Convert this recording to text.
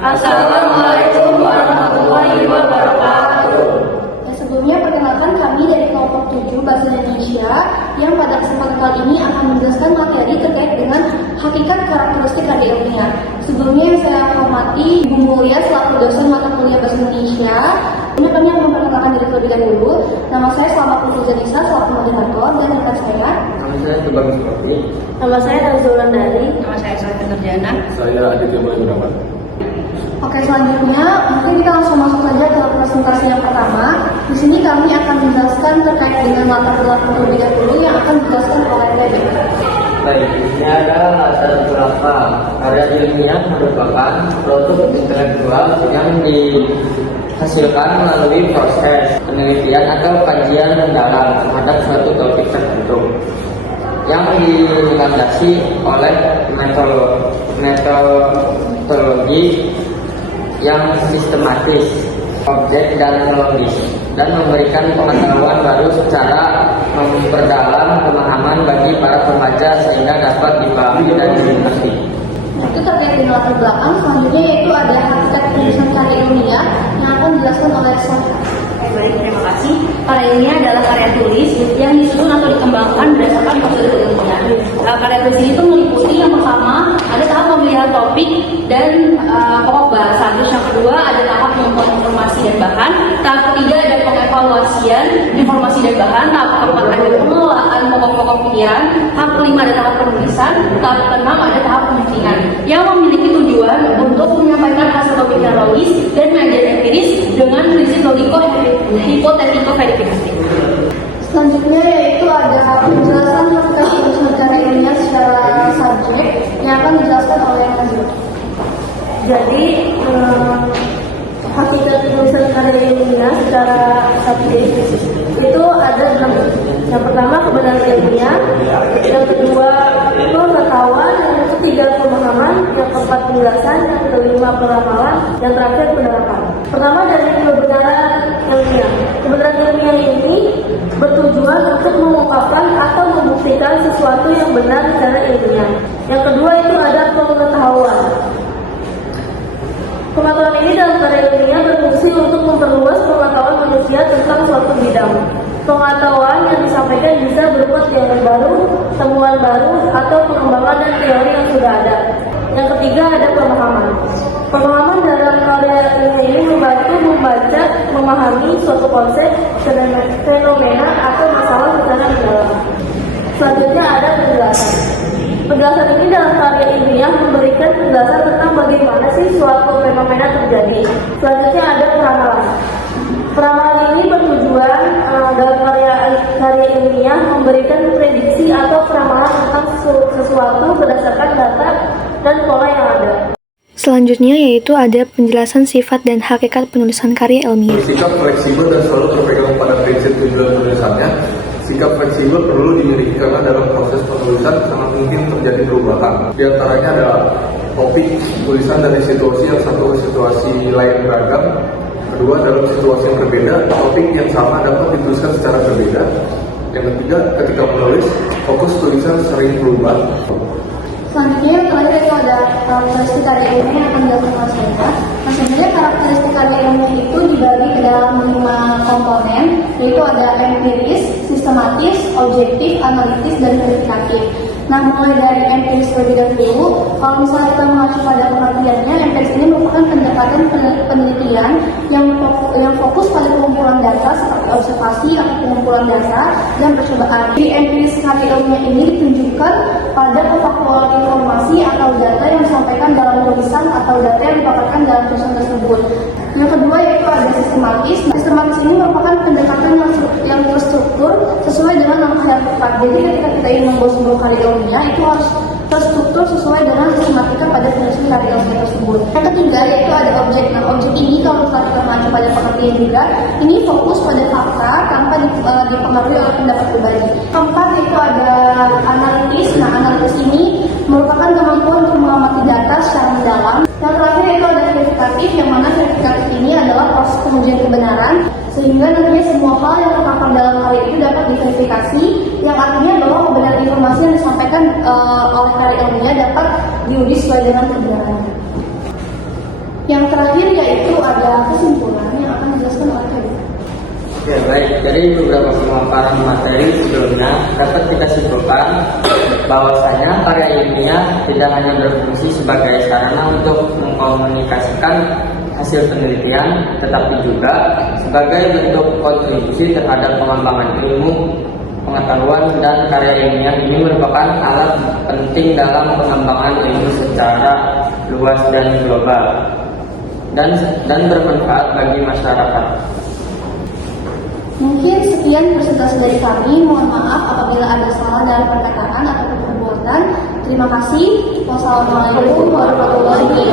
Assalamualaikum warahmatullahi wabarakatuh. Sebelumnya perkenalkan kami dari kelompok 7 Bahasa Indonesia yang pada kesempatan kali ini akan menjelaskan materi terkait dengan hakikat karakteristik raga ilmiah. Sebelumnya saya hormati Ibu Mulia selaku dosen mata kuliah Bahasa Indonesia. Ini kami akan memperkenalkan diri terlebih dahulu. Nama saya Salma Putri-Zanisa selaku moderator dan rekan saya. Nama saya Coba Misbakti. Nama saya Nazul Dari. Nama saya Salma Nurjana. Saya Aditya Mulai Gunawan. Oke, selanjutnya mungkin kita langsung masuk saja ke presentasi yang pertama. Di sini kami akan menjelaskan terkait dengan latar belakang terlebih dahulu yang akan dijelaskan oleh Feby. Baik, ini adalah latar belakang. Karya ilmiah merupakan produk intelektual yang dihasilkan melalui proses penelitian atau kajian mendalam terhadap suatu topik tertentu yang dilandasi oleh metodologi yang sistematis, objek dan logis, dan memberikan pengetahuan baru secara memperdalam pemahaman bagi para pembaca sehingga dapat dipahami dan dimengerti. Itu terkait dengan latar belakang. Selanjutnya yaitu ada hakikat penulisan karya ilmiah yang akan dijelaskan oleh Sonia. Baik, terima kasih. Karya ilmiah adalah karya tulis yang disusun atau dikembangkan berdasarkan prosedur ilmiah. Karya tulis ini itu meliputi yang pertama ada tahap pemilihan topik dan pokok bahasan. Terus yang kedua ada tahap pengumpulan informasi dan bahan. Tahap ketiga ada pengevaluasian informasi dan bahan. Tahap keempat ada pengelolaan pokok-pokok pikiran. Tahap kelima ada tahap penulisan. Tahap keenam ada tahap pembimbingan yang memiliki tujuan untuk menyampaikan hasil topik yang logis dan mengajar empiris dengan prinsip hipotetiko verifikatif. Selanjutnya yaitu ada penjelasan hakikat penulisan karya ilmiah secara subjek yang akan dijelaskan oleh Nazul. Jadi hakikat penulisan karya ilmiah secara subjek itu ada 6. Yang pertama kebenaran ilmiah, yang kedua pengetahuan, yang ketiga pemahaman, yang keempat penjelasan, yang kelima peramalan, yang terakhir penerapan. Pertama dari kebenaran ilmiah. Kebenaran ilmiah ini bertujuan untuk mengungkapkan atau membuktikan sesuatu yang benar secara ilmiah. Yang kedua itu ada pengetahuan. Pengetahuan ini dalam karya ilmiah berfungsi untuk memperluas pengetahuan manusia tentang suatu bidang. Pengetahuan yang disampaikan bisa berupa teori baru, temuan baru, atau pengembangan dan teori yang sudah ada. Yang ketiga ada pemahaman. Pemahaman dalam karya ilmiah ini membantu membaca, memahami suatu konsep, fenomena, atau masalah secara mendalam. Selanjutnya ada penjelasan. Penjelasan ini dalam karya ilmiah memberikan penjelasan tentang bagaimana sih suatu fenomena terjadi. Selanjutnya ada peramalan. Peramalan ini bertujuan dalam karya ilmiah memberikan prediksi atau peramalan tentang sesuatu berdasarkan data dan pola yang ada. Selanjutnya yaitu ada penjelasan sifat dan hakikat penulisan karya ilmiah. Bersikap fleksibel dan selalu berpegang pada prinsip tujuan penulisannya. Sikap fleksibel perlu dimiliki karena dalam proses penulisan sangat mungkin terjadi perubahan. Di antaranya adalah topik tulisan dari situasi yang satu ke situasi lain beragam. Kedua, dalam situasi yang berbeda, topik yang sama dapat dituliskan secara berbeda. Yang ketiga, ketika menulis, fokus tulisan sering berubah. Selanjutnya yang terakhir itu ada karakteristik karya ilmiah yang akan dilakukan oleh saya. Nah, sebenarnya karakteristik karya ilmiah itu dibagi ke dalam 5 komponen, yaitu ada empiris, sistematis, objektif, analitis, dan verifikatif. Nah, mulai dari empiris terlebih dahulu, kalau misalnya kita mengacu pada pengertiannya, empiris ini merupakan pendekatan penelitian yang fokus pada pengumpulan data seperti observasi atau pengumpulan data dan percobaan. Di empiris karya ilmiah ini ditunjukkan pada pefaktualan informasi atau data yang disampaikan dalam tulisan atau data yang dipaparkan dalam tulisan tersebut. Yang kedua yaitu ada sistematis. Sistematis ini merupakan pendekatan yang terstruktur sesuai dengan langkah yang tepat. Jadi ketika kita ingin membuat sebuah karya ilmiah itu harus terstruktur sesuai dengan sistematika pada penulisan karya ilmiah tersebut. Yang ketiga yaitu ada objek. Nah, objek ini kalau misalnya kita mengacu pada pengertian juga, ini fokus pada fakta tanpa dipengaruhi oleh pendapat pribadi. Keempat yaitu ada analitis. Nah, analitis ini merupakan kemampuan untuk mengamati data secara mendalam. Yang terakhir itu ada pengujian kebenaran, sehingga nantinya semua hal yang terpampang dalam karya itu dapat diverifikasi, yang artinya bahwa kebenaran informasi yang disampaikan oleh karya ilmiah dapat diuji sesuai dengan kebenarannya. Yang terakhir yaitu ada kesimpulan yang akan dijelaskan oleh Kevin. Oke, baik. Dari beberapa pemaparan materi sebelumnya dapat kita simpulkan bahwasanya karya ilmiah tidak hanya berfungsi sebagai sarana untuk mengkomunikasikan hasil penelitian, tetapi juga sebagai bentuk kontribusi terhadap pengembangan ilmu, pengetahuan, dan karya ilmiah ini merupakan alat penting dalam pengembangan ilmu secara luas dan global dan bermanfaat bagi masyarakat. Mungkin sekian presentasi dari kami. Mohon maaf apabila ada salah dalam perkataan atau perbuatan. Terima kasih. Wassalamualaikum warahmatullahi wabarakatuh.